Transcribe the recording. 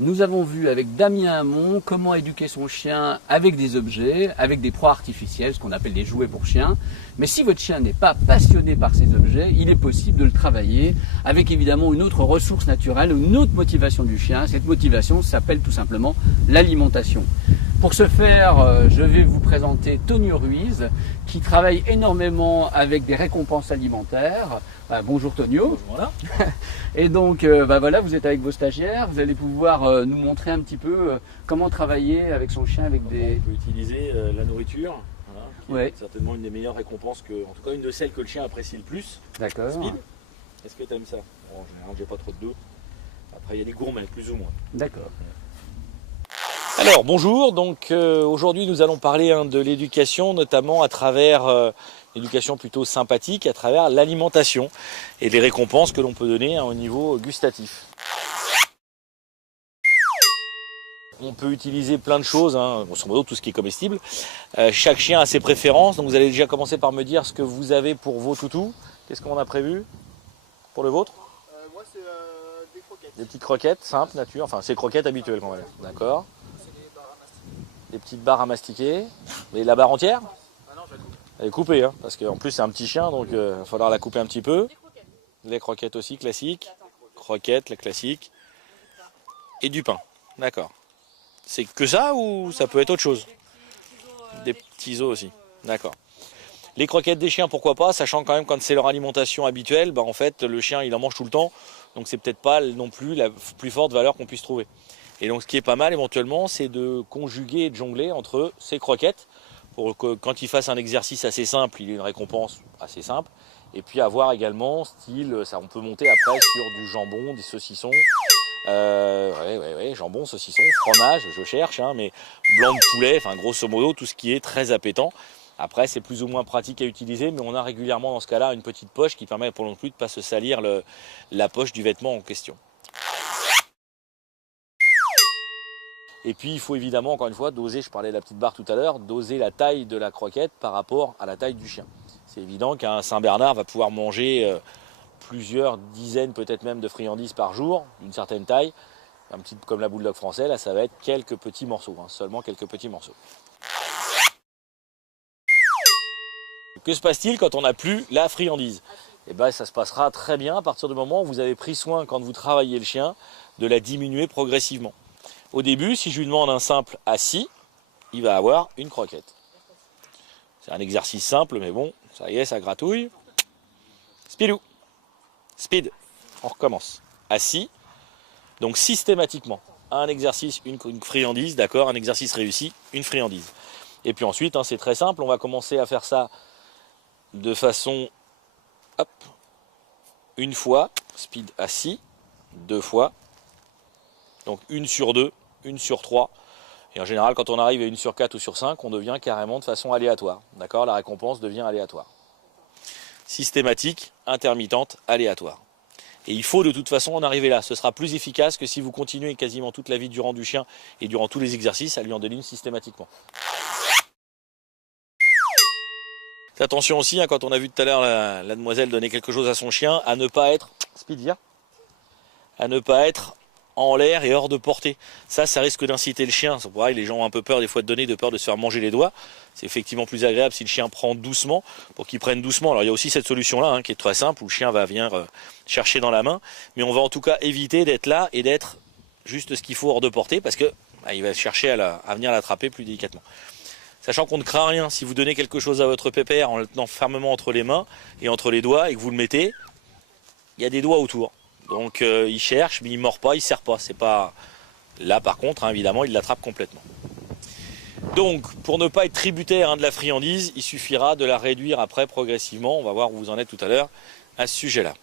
Nous avons vu avec Damien Hamon comment éduquer son chien avec des objets, avec des proies artificielles, ce qu'on appelle des jouets pour chiens. Mais si votre chien n'est pas passionné par ces objets, il est possible de le travailler avec évidemment une autre ressource naturelle, une autre motivation du chien. Cette motivation s'appelle tout simplement l'alimentation. Pour ce faire, je vais vous présenter Tonio Ruiz, qui travaille énormément avec des récompenses alimentaires. Bonjour Tonio. Bonjour. Et donc, voilà, vous êtes avec vos stagiaires. Vous allez pouvoir nous montrer un petit peu comment travailler avec son chien avec des... On peut utiliser la nourriture, voilà, qui Ouais. est certainement une des meilleures récompenses, en tout cas une de celles que le chien apprécie le plus. D'accord. Speed. Est-ce que tu aimes ça? En général, j'ai pas trop de doute. Après, il y a des gourmets, plus ou moins. D'accord. Alors bonjour, donc aujourd'hui nous allons parler de l'éducation, notamment à travers l'éducation plutôt sympathique, à travers l'alimentation et les récompenses que l'on peut donner au niveau gustatif. On peut utiliser plein de choses, grosso modo tout ce qui est comestible. Chaque chien a ses préférences, donc vous allez déjà commencer par me dire ce que vous avez pour vos toutous. Qu'est-ce qu'on a prévu pour le vôtre? Moi c'est des croquettes. Des petites croquettes simples, nature, enfin c'est croquettes habituelles qu'on va dire. D'accord. Des petites barres à mastiquer. Et la barre entière? Ah non, je la coupe. Elle est coupée, parce qu'en plus c'est un petit chien, donc il va falloir la couper un petit peu. Les croquettes aussi, classiques. Croquettes, la classique. Et du pain, d'accord. C'est que ça ou ça peut être autre chose? Des petits os aussi, d'accord. Les croquettes des chiens, pourquoi pas, sachant quand même quand c'est leur alimentation habituelle, en fait le chien il en mange tout le temps, donc c'est peut-être pas non plus la plus forte valeur qu'on puisse trouver. Et donc ce qui est pas mal éventuellement, c'est de conjuguer et de jongler entre ces croquettes pour que quand il fasse un exercice assez simple, il ait une récompense assez simple. Et puis avoir également style, ça on peut monter après sur du jambon, des saucissons, jambon, saucisson, fromage, je cherche, mais blanc de poulet, enfin grosso modo tout ce qui est très appétant. Après c'est plus ou moins pratique à utiliser, mais on a régulièrement dans ce cas-là une petite poche qui permet pour non plus de ne pas se salir la poche du vêtement en question. Et puis il faut évidemment, encore une fois, doser, je parlais de la petite barre tout à l'heure, doser la taille de la croquette par rapport à la taille du chien. C'est évident qu'un Saint-Bernard va pouvoir manger plusieurs dizaines, peut-être même de friandises par jour, d'une certaine taille. Un petit peu comme la bulldog français, là ça va être quelques petits morceaux, seulement quelques petits morceaux. Que se passe-t-il quand on n'a plus la friandise? Eh bien, ça se passera très bien à partir du moment où vous avez pris soin, quand vous travaillez le chien, de la diminuer progressivement. Au début, si je lui demande un simple assis, il va avoir une croquette. C'est un exercice simple, mais bon, ça y est, ça gratouille. Speedou. Speed. On recommence. Assis. Donc systématiquement, un exercice, une friandise, d'accord, un exercice réussi, une friandise. Et puis ensuite, c'est très simple, on va commencer à faire ça de façon, hop, une fois, speed assis, deux fois, donc 1 sur 2, 1 sur 3. Et en général, quand on arrive à 1 sur 4 ou sur 5, on devient carrément de façon aléatoire. D'accord? La récompense devient aléatoire. Systématique, intermittente, aléatoire. Et il faut de toute façon en arriver là. Ce sera plus efficace que si vous continuez quasiment toute la vie durant du chien et durant tous les exercices à lui en donner une systématiquement. Attention aussi, quand on a vu tout à l'heure la demoiselle donner quelque chose à son chien, à ne pas être, speed, viens, à ne pas être en l'air et hors de portée. Ça risque d'inciter le chien. C'est pareil, les gens ont un peu peur des fois de donner, de peur de se faire manger les doigts. C'est effectivement plus agréable si le chien prend doucement, pour qu'il prenne doucement. Alors il y a aussi cette solution-là qui est très simple, où le chien va venir chercher dans la main. Mais on va en tout cas éviter d'être là et d'être juste ce qu'il faut hors de portée, parce que il va chercher à venir l'attraper plus délicatement. Sachant qu'on ne craint rien, si vous donnez quelque chose à votre pépère en le tenant fermement entre les mains et entre les doigts et que vous le mettez, il y a des doigts autour. Donc il cherche, mais il ne mord pas, il ne serre pas. C'est pas... Là par contre, évidemment, il l'attrape complètement. Donc pour ne pas être tributaire de la friandise, il suffira de la réduire après progressivement. On va voir où vous en êtes tout à l'heure à ce sujet-là.